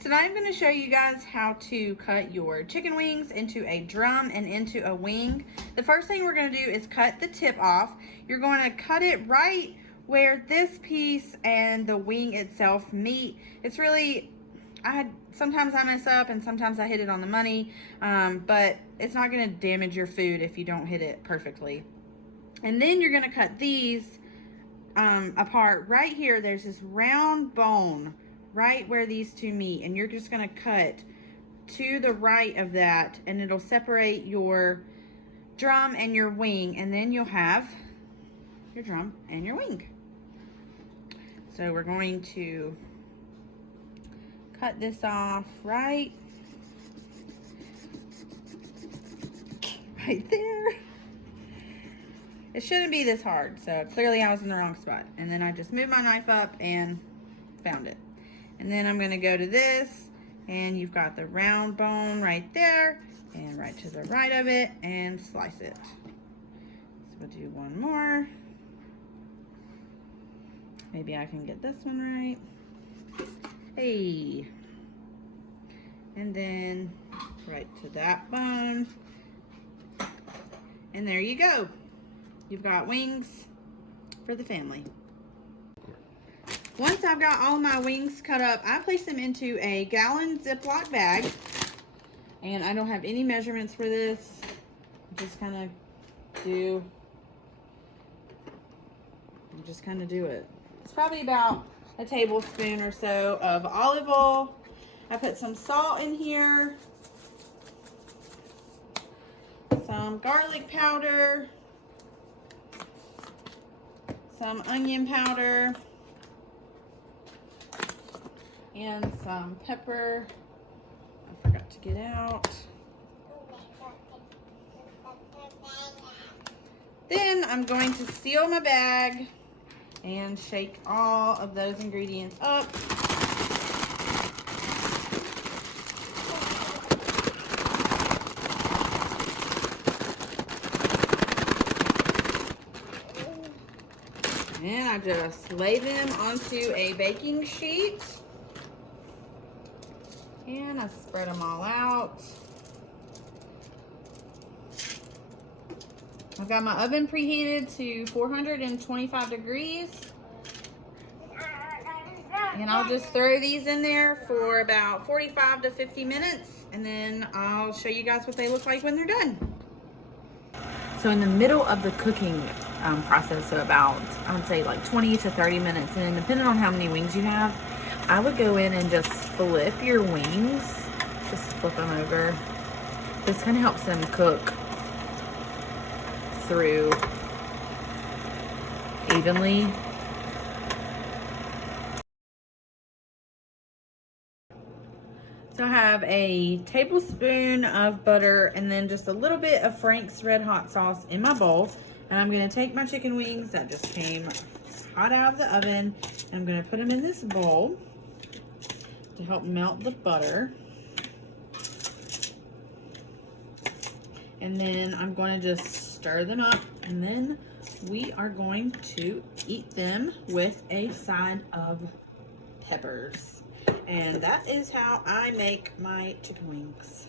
Tonight I'm going to show you guys how to cut your chicken wings into a drum and into a wing. The first thing we're going to do is cut the tip off. You're going to cut it right where this piece and the wing itself meet. It's really, sometimes I mess up and sometimes I hit it on the money, but it's not going to damage your food if you don't hit it perfectly. And then you're going to cut these apart. Right here, there's this round bone right where these two meet, and you're just going to cut to the right of that, and it'll separate your drum and your wing, and then you'll have your drum and your wing. So we're going to cut this off right there. It shouldn't be this hard, so clearly I was in the wrong spot. And then I just moved my knife up and found it. And then I'm gonna go to this, and you've got the round bone right there, and right to the right of it, and slice it. So we'll do one more. Maybe I can get this one right. Hey. And then right to that bone. And there you go. You've got wings for the family. Once I've got all my wings cut up, I place them into a gallon Ziploc bag. And I don't have any measurements for this. Just kind of do it. It's probably about a tablespoon or so of olive oil. I put some salt in here, some garlic powder, some onion powder, and some pepper. I forgot to get out. Then I'm going to seal my bag and shake all of those ingredients up. And I just lay them onto a baking sheet. And I spread them all out. I've got my oven preheated to 425 degrees. And I'll just throw these in there for about 45 to 50 minutes. And then I'll show you guys what they look like when they're done. So in the middle of the cooking process, so about, I would say like 20 to 30 minutes, and depending on how many wings you have, I would go in and just flip your wings. Just flip them over. This kind of helps them cook through evenly. So I have a tablespoon of butter and then just a little bit of Frank's Red Hot sauce in my bowl. And I'm gonna take my chicken wings that just came hot out of the oven, and I'm gonna put them in this bowl to help melt the butter. And then I'm going to just stir them up, and then we are going to eat them with a side of peppers. And that is how I make my chicken wings.